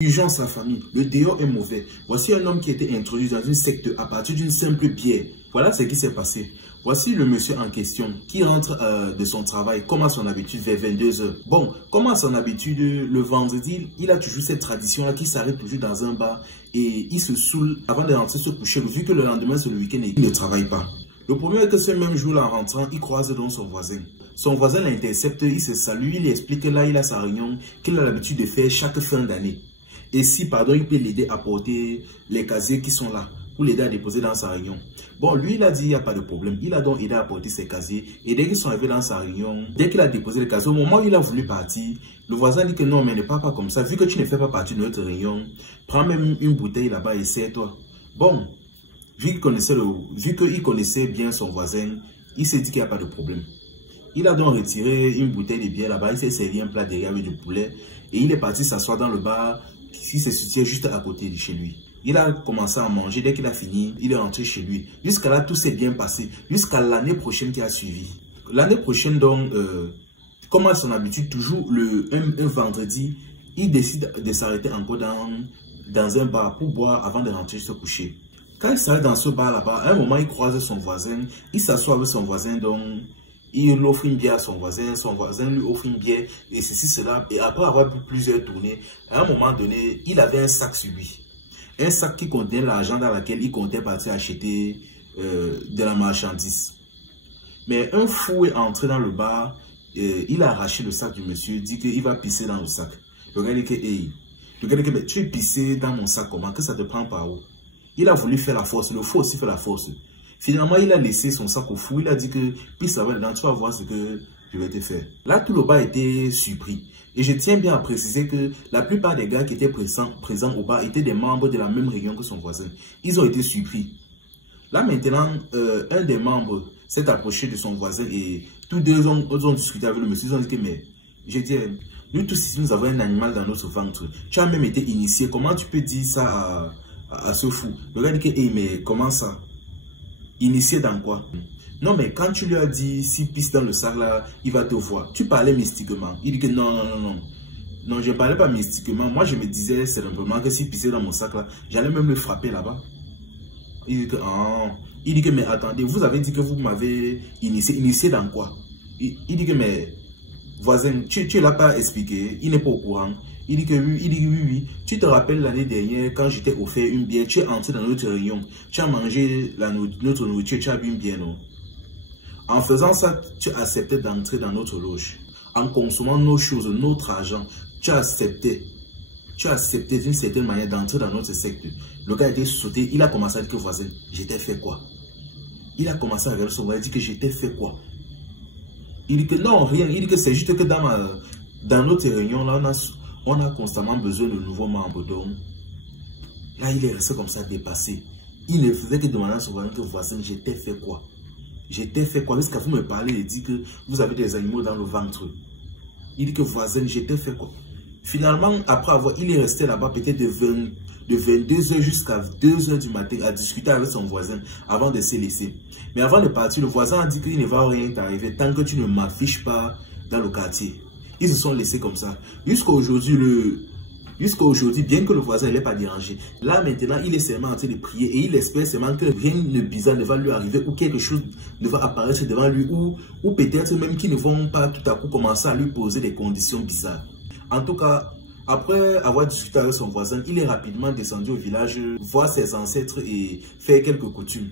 Urgence la famille, le dehors est mauvais. Voici un homme qui était introduit dans une secte à partir d'une simple bière. Voilà ce qui s'est passé. Voici le monsieur en question qui rentre de son travail comme à son habitude vers 22 h. Bon, comme à son habitude, le vendredi, il a toujours cette tradition-là qui s'arrête toujours dans un bar et il se saoule avant de rentrer se coucher vu que le lendemain c'est le week-end et il ne travaille pas. Le problème est que ce même jour-là en rentrant, il croise donc son voisin. Son voisin l'intercepte, il se salue, il explique que là il a sa réunion qu'il a l'habitude de faire chaque fin d'année. Et si, pardon, il peut l'aider à porter les casiers qui sont là, pour l'aider à déposer dans sa réunion. Bon, lui, il a dit, il n'y a pas de problème. Il a donc aidé à porter ses casiers. Et dès qu'ils sont arrivés dans sa réunion, dès qu'il a déposé les casiers, au moment où il a voulu partir, le voisin dit que non, mais ne pars pas comme ça. Vu que tu ne fais pas partie de notre réunion, prends même une bouteille là-bas et serre-toi. Bon, vu qu'il connaissait bien son voisin, il s'est dit qu'il n'y a pas de problème. Il a donc retiré une bouteille de bière là-bas, il s'est servi un plat derrière avec du poulet. Et il est parti s'asseoir dans le bar qui se situait juste à côté de chez lui. Il a commencé à manger, dès qu'il a fini, il est rentré chez lui. Jusqu'à là, tout s'est bien passé, jusqu'à l'année prochaine qui a suivi. L'année prochaine, donc, comme à son habitude, toujours un vendredi, il décide de s'arrêter encore dans un bar pour boire avant de rentrer se coucher. Quand il s'arrête dans ce bar là-bas, à un moment, il croise son voisin, il s'assoit avec son voisin, donc, il offre une bière à son voisin lui offre une bière, et ceci, cela. Et après avoir pu plusieurs tournées, à un moment donné, il avait un sac sur lui. Un sac qui contenait l'argent dans lequel il comptait partir acheter de la marchandise. Mais un fou est entré dans le bar, il a arraché le sac du monsieur, dit qu'il va pisser dans le sac. Le gars dit que, hey, mais tu es pissé dans mon sac, comment que ça te prend par où? Il a voulu faire la force, le fou aussi fait la force. Finalement, il a laissé son sac au fou. Il a dit que, puis ça va dedans, tu vas voir ce que je vais te faire. Là, tout le bar était surpris. Et je tiens bien à préciser que la plupart des gars qui étaient présents au bar étaient des membres de la même région que son voisin. Ils ont été surpris. Là, maintenant, un des membres s'est approché de son voisin et tous deux ont discuté avec le monsieur. Ils ont dit que, mais, je dis, nous tous ici, nous avons un animal dans notre ventre. Tu as même été initié. Comment tu peux dire ça à ce fou? Le gars dit que, hey, mais comment ça? Initié dans quoi? Non, mais quand tu lui as dit, si pisse dans le sac là, il va te voir. Tu parlais mystiquement. Il dit que non. Non, je ne parlais pas mystiquement. Moi, je me disais simplement que s'il pissait dans mon sac là, j'allais même le frapper là-bas. Il dit que, ah. Il dit que, mais attendez, vous avez dit que vous m'avez initié. Initié dans quoi? Il dit que, mais, voisin, tu ne l'as pas expliqué. Il n'est pas au courant. Il dit que oui. Tu te rappelles l'année dernière, quand j'étais offert une bière, tu es entré dans notre réunion. Tu as mangé notre nourriture, tu as bu une bière, non? En faisant ça, tu acceptais d'entrer dans notre loge. En consommant nos choses, notre argent, tu acceptais d'une certaine manière d'entrer dans notre secte. Le gars a été sauté, il a commencé à dire que voisin, j'étais fait quoi? Il a commencé à regarder son voisin, il dit que j'étais fait quoi? Il dit que non, rien. Il dit que c'est juste que dans notre réunion, là, on a constamment besoin de nouveaux membres. Donc, là, il est resté comme ça, dépassé. Il ne faisait que demander à son voisin que voisin, j'étais fait quoi? J'étais fait quoi? Jusqu'à vous me parler et dire que vous avez des animaux dans le ventre. Il dit que voisin, j'étais fait quoi? Finalement, après il est resté là-bas peut-être de 22 h jusqu'à 2 h du matin à discuter avec son voisin avant de se laisser. Mais avant de partir, le voisin a dit qu'il ne va rien t'arriver tant que tu ne m'affiches pas dans le quartier. Ils se sont laissés comme ça. Jusqu'à aujourd'hui, bien que le voisin ne l'ait pas dérangé, là maintenant, il est seulement en train de prier et il espère seulement que rien de bizarre ne va lui arriver ou quelque chose ne va apparaître devant lui ou peut-être même qu'ils ne vont pas tout à coup commencer à lui poser des conditions bizarres. En tout cas, après avoir discuté avec son voisin, il est rapidement descendu au village voir ses ancêtres et faire quelques coutumes.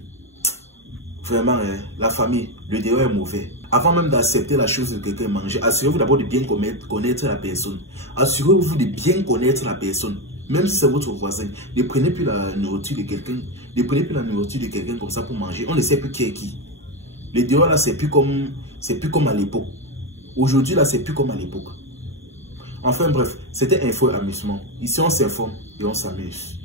Vraiment, hein, la famille, le dehors est mauvais. Avant même d'accepter la chose que quelqu'un mange, assurez-vous d'abord de bien connaître la personne. Assurez-vous de bien connaître la personne. Même si c'est votre voisin, ne prenez plus la nourriture de quelqu'un. Ne prenez plus la nourriture de quelqu'un comme ça pour manger. On ne sait plus qui est qui. Le dehors là, c'est plus comme à l'époque. Aujourd'hui là, c'est plus comme à l'époque. Enfin bref, c'était info et amusement. Ici on s'informe et on s'amuse.